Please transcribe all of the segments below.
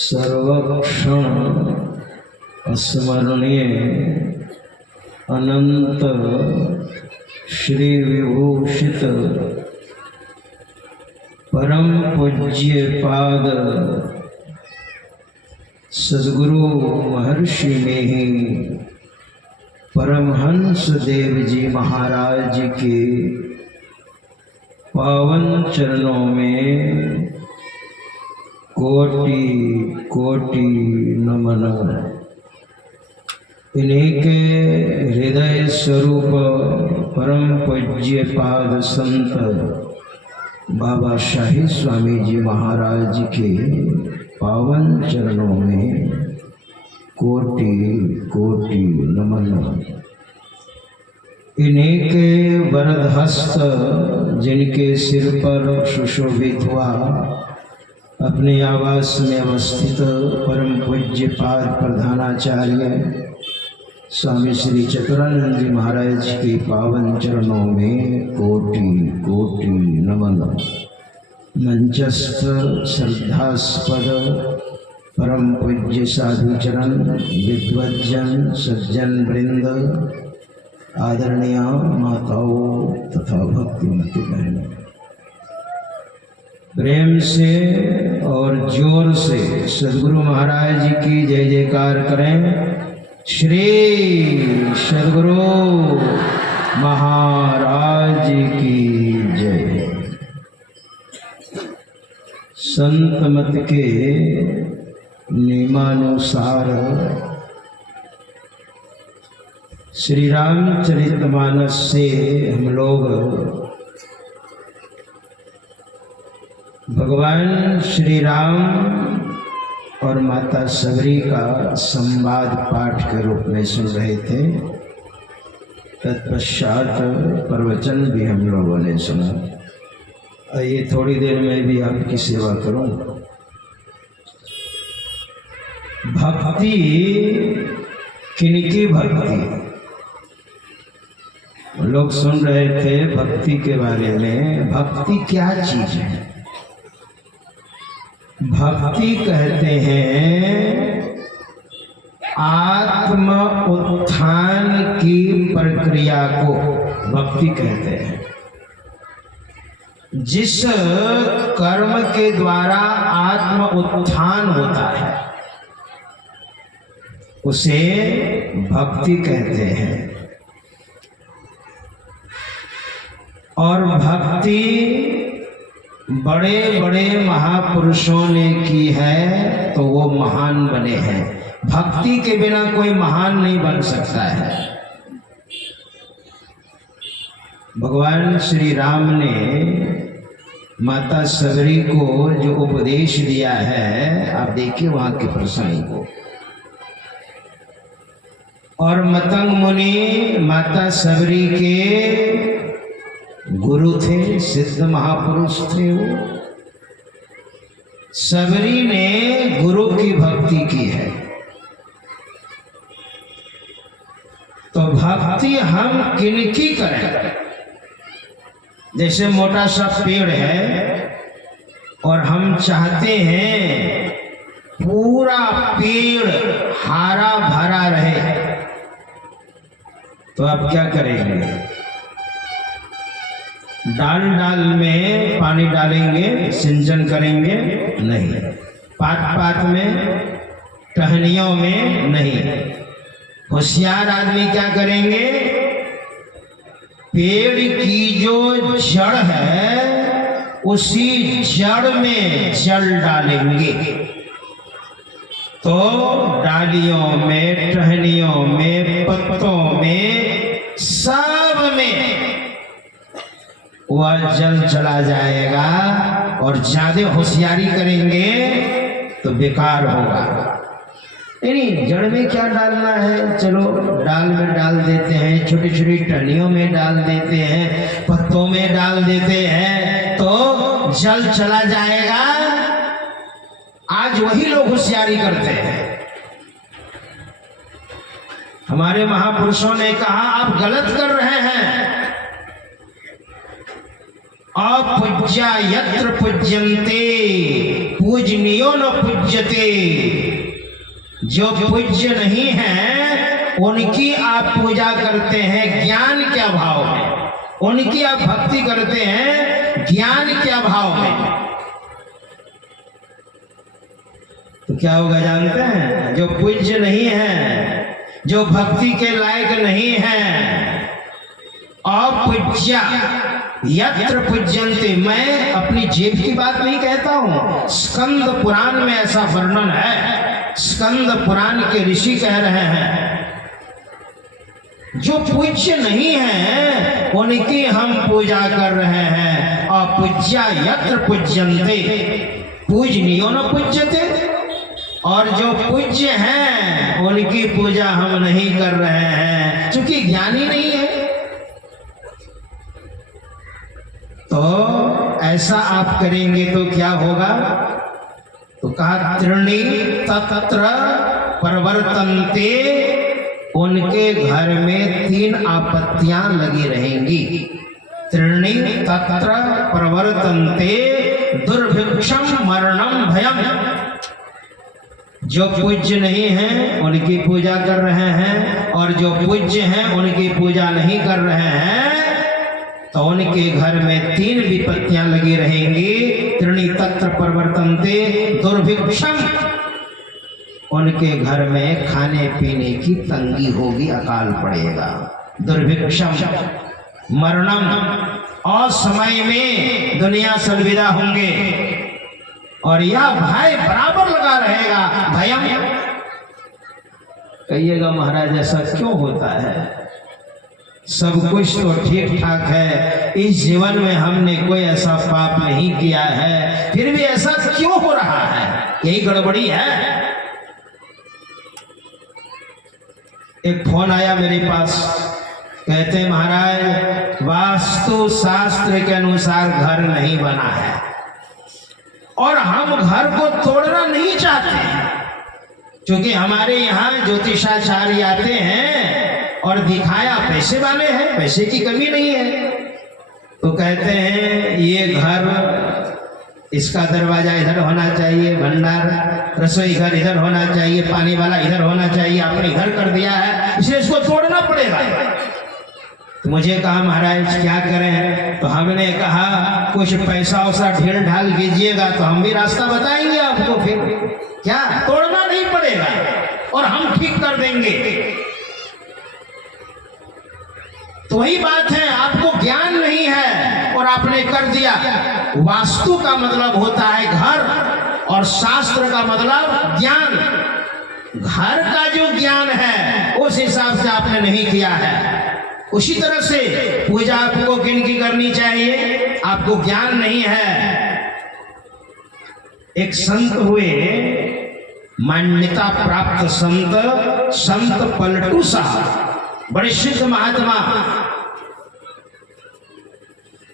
सर्वक्षण स्मरणीय अनंत श्री विभूषित परम पूज्य पाद सद्गुरु महर्षि में ही परमहंस देव जी महाराज के पावन चरणों में कोटि कोटि नमन। इन्हीं के हृदय स्वरूप परम पूज्य पाद संत बाबा शाही स्वामी जी महाराज के पावन चरणों में कोटि कोटि नमन। इन्हीं के वरद हस्त जिनके सिर पर सुशोभित हुआ अपने आवास में अवस्थित परम पूज्य पाद प्रधानाचार्य स्वामी श्री चतुरानंद जी महाराज के पावन चरणों में कोटि कोटि नमन। मंचस्थ श्रद्धास्पद परम पूज्य साधु चरण विद्वज्जन सज्जन वृंद आदरणीय माताओं तथा भक्तिमती बहनों, प्रेम से और जोर से सद्गुरु महाराज की जय जयकार करें। श्री सद्गुरु महाराज की जय। संत मत के नियमानुसार श्री रामचरितमानस से हम लोग भगवान श्री राम और माता सबरी का संवाद पाठ के रूप में सुन रहे थे। तत्पश्चात प्रवचन भी हम लोगों ने सुना। आइए थोड़ी देर में भी आपकी सेवा करूं। भक्ति किनकी भक्ति? लोग सुन रहे थे भक्ति के बारे में। भक्ति क्या चीज है? भक्ति कहते हैं आत्म उत्थान की प्रक्रिया को भक्ति कहते हैं। जिस कर्म के द्वारा आत्म उत्थान होता है उसे भक्ति कहते हैं। और भक्ति बड़े बड़े महापुरुषों ने की है तो वो महान बने हैं। भक्ति के बिना कोई महान नहीं बन सकता है। भगवान श्री राम ने माता सबरी को जो उपदेश दिया है, आप देखिए वहां के प्रसंग को। और मतंग मुनि माता सबरी के गुरु थे, सिद्ध महापुरुष थे। वो सबरी ने गुरु की भक्ति की है। तो भक्ति हम किनकी करें? जैसे मोटा सा पेड़ है, और हम चाहते हैं पूरा पेड़ हरा भरा रहे, तो आप क्या करेंगे? डाल डाल में पानी डालेंगे, सिंचन करेंगे? नहीं। पात पात में, टहनियों में? नहीं। होशियार आदमी क्या करेंगे? पेड़ की जो जड़ है उसी जड़ में जल डालेंगे, तो डालियों में, टहनियों में, पत्तों में, सब में वह जल चला जाएगा। और ज्यादा होशियारी करेंगे तो बेकार होगा। नहीं, जड़ में क्या डालना है, चलो डाल में डाल देते हैं, छोटी छोटी टहनियों में डाल देते हैं, पत्तों में डाल देते हैं, तो जल चला जाएगा। आज वही लोग होशियारी करते हैं। हमारे महापुरुषों ने कहा आप गलत कर रहे हैं। अपूज्या यत्र पूज्यन्ते पूजनीयो न पूज्यते। जो पूज्य नहीं है उनकी आप पूजा करते हैं ज्ञान के अभाव में, उनकी आप भक्ति करते हैं ज्ञान के अभाव में। तो क्या होगा जानते हैं? जो पूज्य नहीं है, जो भक्ति के लायक नहीं है, अपूज्या यत्र पूज्यन्ते। मैं अपनी जेब की बात नहीं कहता हूं, स्कंद पुराण में ऐसा वर्णन है। स्कंद पुराण के ऋषि कह रहे हैं जो पूज्य नहीं है उनकी हम पूजा कर रहे हैं। अपूज्या यत्र पूज्यन्ते पूजनीयो न पूज्यते। और जो पूज्य हैं उनकी पूजा हम नहीं कर रहे हैं, क्योंकि ज्ञानी नहीं है। तो ऐसा आप करेंगे तो क्या होगा? तो कहा त्रिणी तत्र प्रवर्तन्ते। उनके घर में 3 आपत्तियां लगी रहेंगी। त्रिणी तत्र प्रवर्तन्ते दुर्भिक्षम मरणम भयम। जो पूज्य नहीं हैं उनकी पूजा कर रहे हैं, और जो पूज्य हैं उनकी पूजा नहीं कर रहे हैं, तो उनके घर में 3 विपत्तियां लगी रहेंगी। त्रिणी तत्र प्रवर्तन्ते दुर्भिक्षम। उनके घर में खाने पीने की तंगी होगी, अकाल पड़ेगा। दुर्भिक्षम मरणम, और समय में दुनिया से अलविदा होंगे। और यह भय बराबर लगा रहेगा। भयम। कहिएगा महाराज ऐसा क्यों होता है? सब कुछ तो ठीक ठाक है, इस जीवन में हमने कोई ऐसा पाप नहीं किया है, फिर भी ऐसा क्यों हो रहा है? यही गड़बड़ी है। एक फोन आया मेरे पास, कहते महाराज वास्तु शास्त्र के अनुसार घर नहीं बना है और हम घर को तोड़ना नहीं चाहते, क्योंकि हमारे यहाँ ज्योतिषाचार्य आते हैं और दिखाया पैसे वाले हैं, पैसे की कमी नहीं है। तो कहते हैं ये घर, इसका दरवाजा इधर होना चाहिए, भंडार रसोई घर इधर होना चाहिए, पानी वाला इधर होना चाहिए, आपने इधर कर दिया है, इसलिए इसको तोड़ना पड़ेगा। तो मुझे कहा महाराज क्या करें? तो हमने कहा कुछ पैसा वैसा ढील ढाल कीजिएगा तो हम भी रास्ता बताएंगे आपको। फिर क्या तोड़ना नहीं पड़ेगा और हम ठीक कर देंगे। तो वही बात है, आपको ज्ञान नहीं है और आपने कर दिया। वास्तु का मतलब होता है घर और शास्त्र का मतलब ज्ञान। घर का जो ज्ञान है उस हिसाब से आपने नहीं किया है। उसी तरह से पूजा आपको किनकी करनी चाहिए? आपको ज्ञान नहीं है। एक संत हुए, मान्यता प्राप्त संत, संत पलटू साहब, बड़े सिद्ध महात्मा।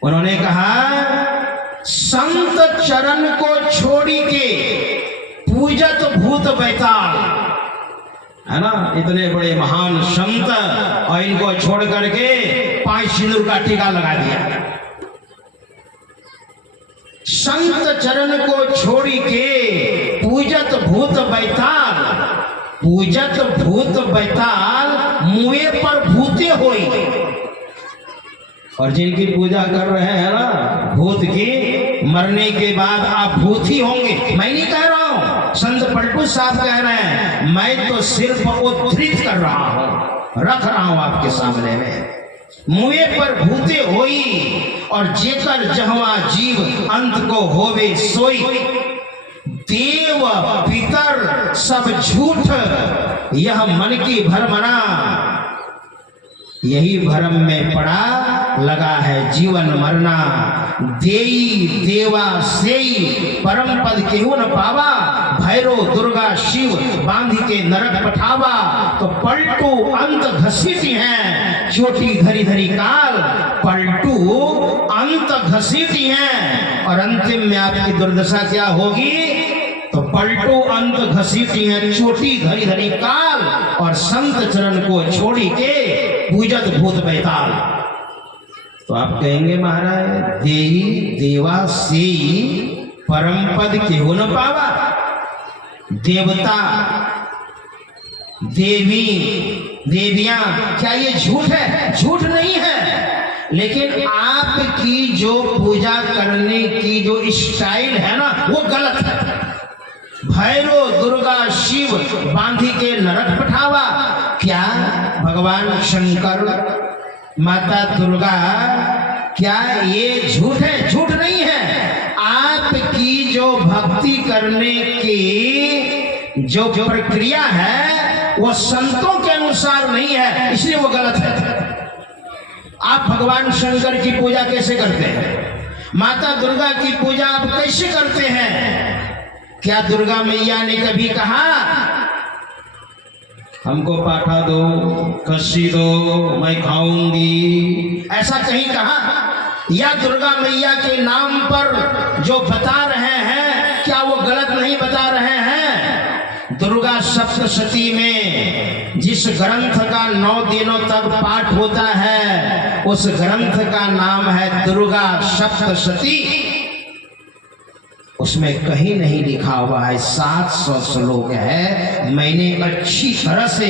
उन्होंने कहा संत चरण को छोड़ी के पूजत भूत बैताल, है ना, इतने बड़े महान संत और इनको छोड़ करके 5 सिंदूर का टीका लगा दिया। संत चरण को छोड़ी के पूजत भूत बैताल, पूजत भूत बैताल मुए पर भूते होई। और जिनकी पूजा कर रहे हैं ना भूत की, मरने के बाद आप भूत ही होंगे। मैं नहीं कह रहा हूं, संत पलटू साहब कह रहे हैं, मैं तो सिर्फ उद्धृत कर रहा हूं, रख रहा हूं आपके सामने में। मुए पर भूते होई और जेकर जहवा जीव अंत को होवे सोई। देव पितर सब झूठ यह मन की भरमना, यही भरम में पड़ा लगा है जीवन मरना। देई देवा सेई परम पद केहू न पावा, भैरो दुर्गा शिव बांध के नरक पठावा। तो पलटू अंत घसीटी हैं, चोटी धरी धरी काल, पलटू अंत घसीटी हैं। और अंतिम में आपकी दुर्दशा क्या होगी? तो पलटू अंत घसीटी हैं, चोटी धरी धरी काल, और संत चरण को छोड़ी के पूजत भूत बैताल। तो आप कहेंगे महाराज, देई देवा सेई परम पद केहू न पावा। देवता देवी देवियां, क्या ये झूठ है? झूठ नहीं है, लेकिन आपकी जो पूजा करने की जो स्टाइल है ना, वो गलत है। भैरो दुर्गा शिव बांधी के नरक पठावा, क्या भगवान शंकर माता दुर्गा, क्या ये झूठ है? झूठ नहीं है। आपकी जो भक्ति करने की जो प्रक्रिया है वो संतों के अनुसार नहीं है, इसलिए वो गलत है। आप भगवान शंकर की पूजा कैसे करते हैं? माता दुर्गा की पूजा आप कैसे करते हैं? क्या दुर्गा मैया ने कभी कहा हमको पाठा दो, कस्सी दो, मैं खाऊंगी? ऐसा कहीं कहा? या दुर्गा मैया के नाम पर जो बता रहे हैं, क्या वो गलत नहीं बता रहे हैं? दुर्गा सप्तशती में जिस ग्रंथ का 9 दिनों तक पाठ होता है, उस ग्रंथ का नाम है दुर्गा सप्तशती। उसमें कहीं नहीं लिखा हुआ है 700 श्लोक है। मैंने अच्छी तरह से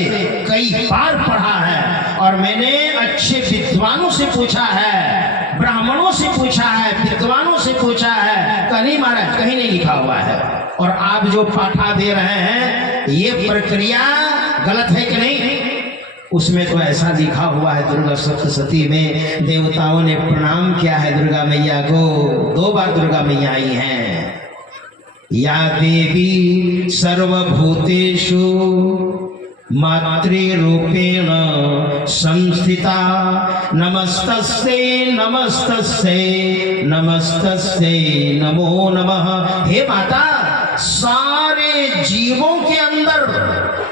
कई बार पढ़ा है, और मैंने अच्छे विद्वानों से पूछा है, ब्राह्मणों से पूछा है, विद्वानों से पूछा है, कहीं महाराज कहीं नहीं लिखा हुआ है। और आप जो पाठा दे रहे हैं, ये प्रक्रिया गलत है कि नहीं? उसमें तो ऐसा लिखा हुआ है, दुर्गा सप्तशती में देवताओं ने प्रणाम किया है दुर्गा मैया को। 2 बार दुर्गा मैया आई हैं। या देवी सर्वभूतेषु मातृरूपेण संस्थिता, नमस्तस्यै नमस्तस्यै नमस्तस्यै नमो नमः। हे माता, सारे जीवों के अंदर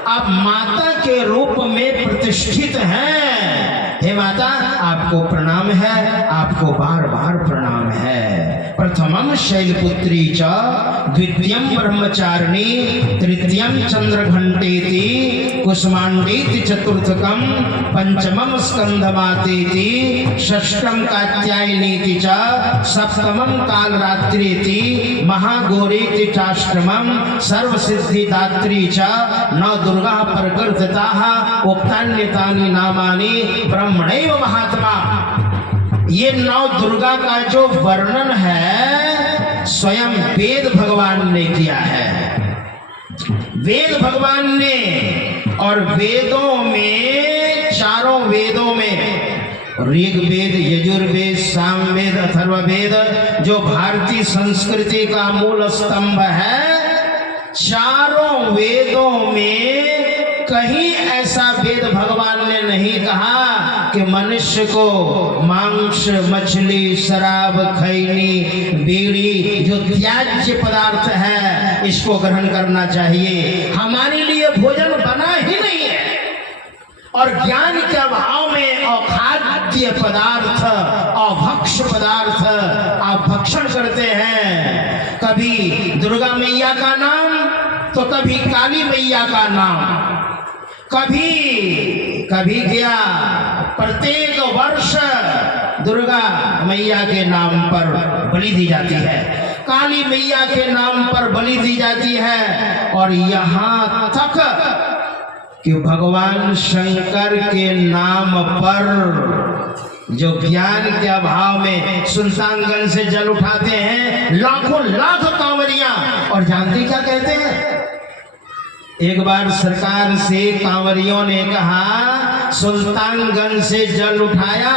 आप माता के रूप में प्रतिष्ठित हैं। हे माता, आपको प्रणाम है, आपको बार बार प्रणाम है। प्रथमम शैलपुत्री च, द्वितीयम ब्रह्मचारिणी, तृतीयम चंद्रघंटेति, कुसुमांडेति चतुर्थकम, पंचमम स्कंधमातेति, षष्ठम कात्यायनीति च, सप्तमम कालरात्रिति, महागौरीति चाष्टमम, सर्वसिद्धिदात्री च, न दुर्गा प्रकृतिताः उक्तान्यतानि नामानि ब्रह्मणैव महात्मा। ये 9 दुर्गा का जो वर्णन है स्वयं वेद भगवान ने किया है। वेद भगवान ने, और वेदों में, चारों वेदों में, ऋग्वेद, यजुर्वेद, सामवेद, अथर्ववेद, जो भारतीय संस्कृति का मूल स्तंभ है, चारों वेदों में कहीं ऐसा वेद भगवान ने नहीं कहा कि मनुष्य को मांस, मछली, शराब, खैनी, बीड़ी, जो त्याज्य पदार्थ है, इसको ग्रहण करना चाहिए। हमारे लिए भोजन बना ही नहीं है। और ज्ञान के अभाव में अखाद्य पदार्थ, अभक्ष पदार्थ आप भक्षण करते हैं। कभी दुर्गा मैया का नाम, तो कभी काली मैया का नाम, कभी क्या प्रत्येक वर्ष दुर्गा मैया के नाम पर बलि दी जाती है। काली मैया के नाम पर बलि दी जाती है। और यहाँ तक कि भगवान शंकर के नाम पर जो ज्ञान के अभाव में सुल्तानगंज से जल उठाते हैं लाखों लाख कांवरियां, और जानते क्या कहते हैं? एक बार सरकार से कांवरियों ने कहा सुल्तानगंज से जल उठाया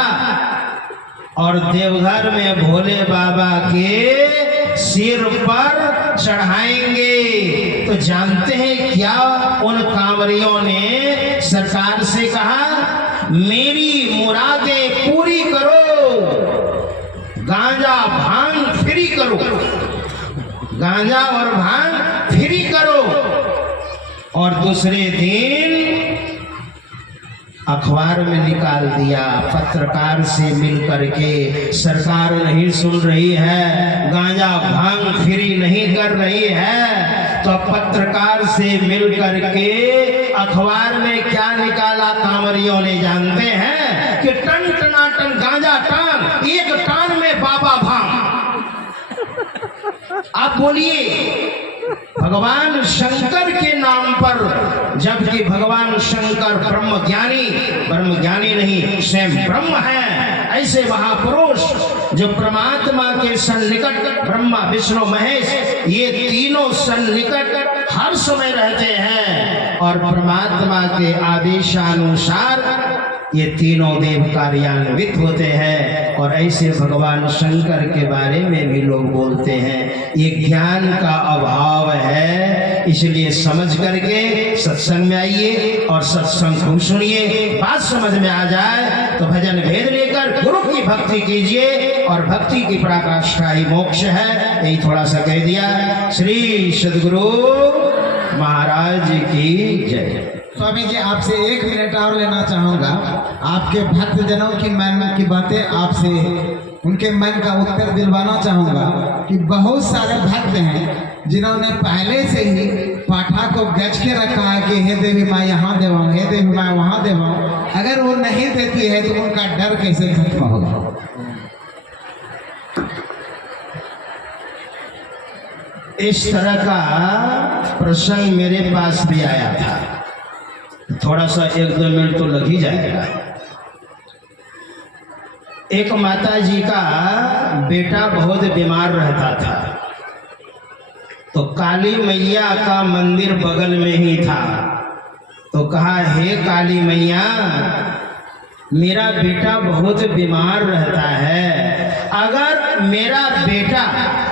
और देवघर में भोले बाबा के सिर पर चढ़ाएंगे। तो जानते हैं क्या उन कांवरियों ने सरकार से कहा? मेरी मुरादें पूरी करो, गांजा भांग फ्री करो, गांजा और भांग फ्री करो। और दूसरे दिन अखबार में निकाल दिया, पत्रकार से मिलकर के, सरकार नहीं सुन रही है, गांजा भांग फ्री नहीं कर रही है, तो पत्रकार से मिलकर के अखबार में क्या निकाला कांवरियों ने जानते हैं? कि टन टनाटन गांजा टान, एक टान में बाबा भांग। आप बोलिए, भगवान शंकर के नाम पर, जबकि भगवान शंकर ब्रह्म ज्ञानी नहीं स्वयं ब्रह्म है। ऐसे महापुरुष जो परमात्मा के सन्निकट, ब्रह्मा विष्णु महेश ये तीनों सन्निकट हर समय रहते हैं, और परमात्मा के आदेशानुसार ये तीनों देव कार्यान्वित होते हैं। और ऐसे भगवान शंकर के बारे में भी लोग बोलते हैं। ये ज्ञान का अभाव है, इसलिए समझ करके सत्संग में आइए और सत्संग खूब सुनिए। बात समझ में आ जाए तो भजन भेद लेकर गुरु की भक्ति कीजिए, और भक्ति की पराकाष्ठा ही मोक्ष है। यही थोड़ा सा कह दिया। श्री सद्गुरु महाराज की जय। स्वामी जी, आपसे 1 मिनट और लेना चाहूँगा। आपके भक्त जनों की मन की बातें आपसे, उनके मन का उत्तर दिलवाना चाहूँगा कि बहुत सारे भक्त हैं जिन्होंने पहले से ही पाठा को गज के रखा है कि हे देवी माँ यहाँ देवाऊँ, हे देवी माँ वहाँ देवाऊँ। अगर वो नहीं देती है तो उनका डर कैसे खत्म होगा? इस तरह का प्रसंग मेरे पास भी आया था। थोड़ा सा 1-2 मिनट तो लग ही जाएगा। एक माता जी का बेटा बहुत बीमार रहता था, तो काली मैया का मंदिर बगल में ही था। तो कहा, हे काली मैया, मेरा बेटा बहुत बीमार रहता है, अगर मेरा बेटा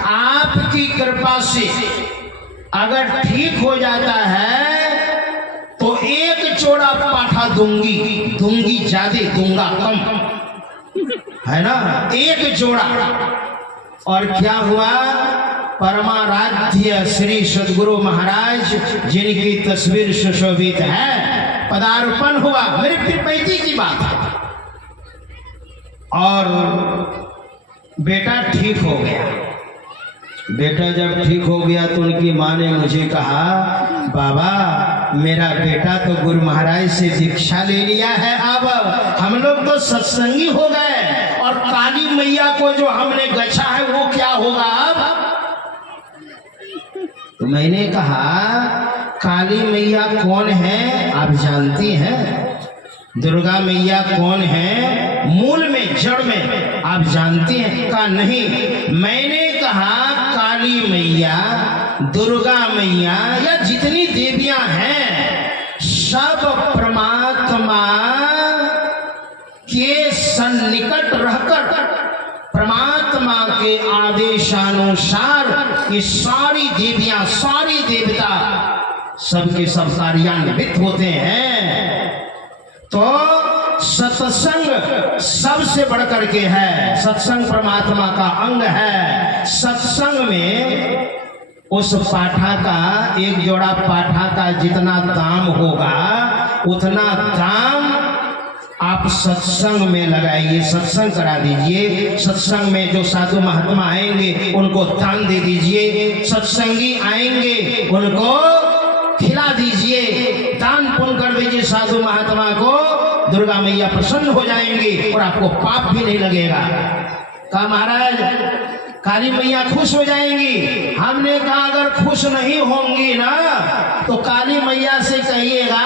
आपकी कृपा से अगर ठीक हो जाता है तो 1 जोड़ा पाठा दूंगी, ज्यादा दूंगा कम, है ना, 1 जोड़ा। और क्या हुआ? परमाराध्य श्री सद्गुरु महाराज जिनकी तस्वीर सुशोभित है, पदार्पण हुआ। मेरी प्रीति की बात है। और बेटा ठीक हो गया। बेटा जब ठीक हो गया तो उनकी माँ ने मुझे कहा, बाबा मेरा बेटा तो गुरु महाराज से दीक्षा ले लिया है, अब हम लोग तो सत्संगी हो गए, और काली मैया को जो हमने गछा है वो क्या होगा अब? तो मैंने कहा, काली मैया कौन है आप जानती हैं? दुर्गा मैया कौन है मूल में, जड़ में, आप जानती हैं? का नहीं। मैंने कहा, काली मैया, दुर्गा मैया या जितनी देवियां हैं सब परमात्मा के सन्निकट रहकर परमात्मा के आदेशानुसार ये सारी देवियां, सारी देवता सबके सब कार्यान्वित होते हैं। तो सत्संग सबसे बढ़कर के है। सत्संग परमात्मा का अंग है। सत्संग में उस पाठा का, 1 जोड़ा पाठा का जितना दाम होगा उतना दाम आप सत्संग में लगाइए, सत्संग करा दीजिए। सत्संग में जो साधु महात्मा आएंगे उनको दान दे दीजिए, सत्संगी आएंगे उनको खिला दीजिए, दान पुण्य कर दीजिए साधु महात्मा को। दुर्गा मैया प्रसन्न हो जाएंगी और आपको पाप भी नहीं लगेगा। कहा महाराज काली मैया खुश हो जाएंगी। हमने कहा अगर खुश नहीं होंगी ना तो काली मैया से कहिएगा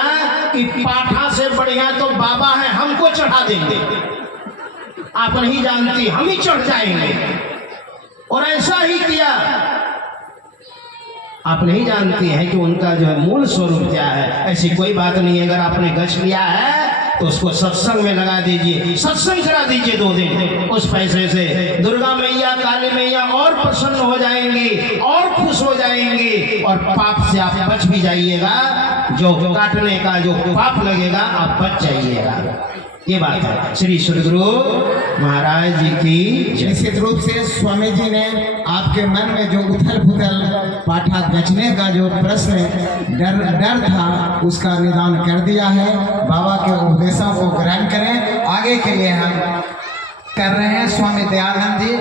कि पाठा से बढ़िया तो बाबा है, हमको चढ़ा देंगे, आप नहीं जानती, हम ही चढ़ जाएंगे। और ऐसा ही किया। आप नहीं जानती हैं कि उनका जो है मूल स्वरूप क्या है। ऐसी कोई बात नहीं है। अगर आपने गछ लिया है तो उसको सत्संग में लगा दीजिए, सत्संग करा दीजिए 2 दिन। उस पैसे से दुर्गा मैया, काली मैया और प्रसन्न हो जाएंगी और खुश हो जाएंगी, और पाप से आप बच भी जाइएगा। जो काटने का जो पाप लगेगा आप बच जाइएगा। ये बात है। श्री सद्गुरु महाराज जी की जय। निश्चित रूप से स्वामी जी ने आपके मन में जो उथल पुथल पाठा गचने का जो प्रश्न डर था उसका निदान कर दिया है। बाबा के उपदेशों को ग्रहण करें। आगे के लिए हम कर रहे हैं स्वामी दयानंद जी।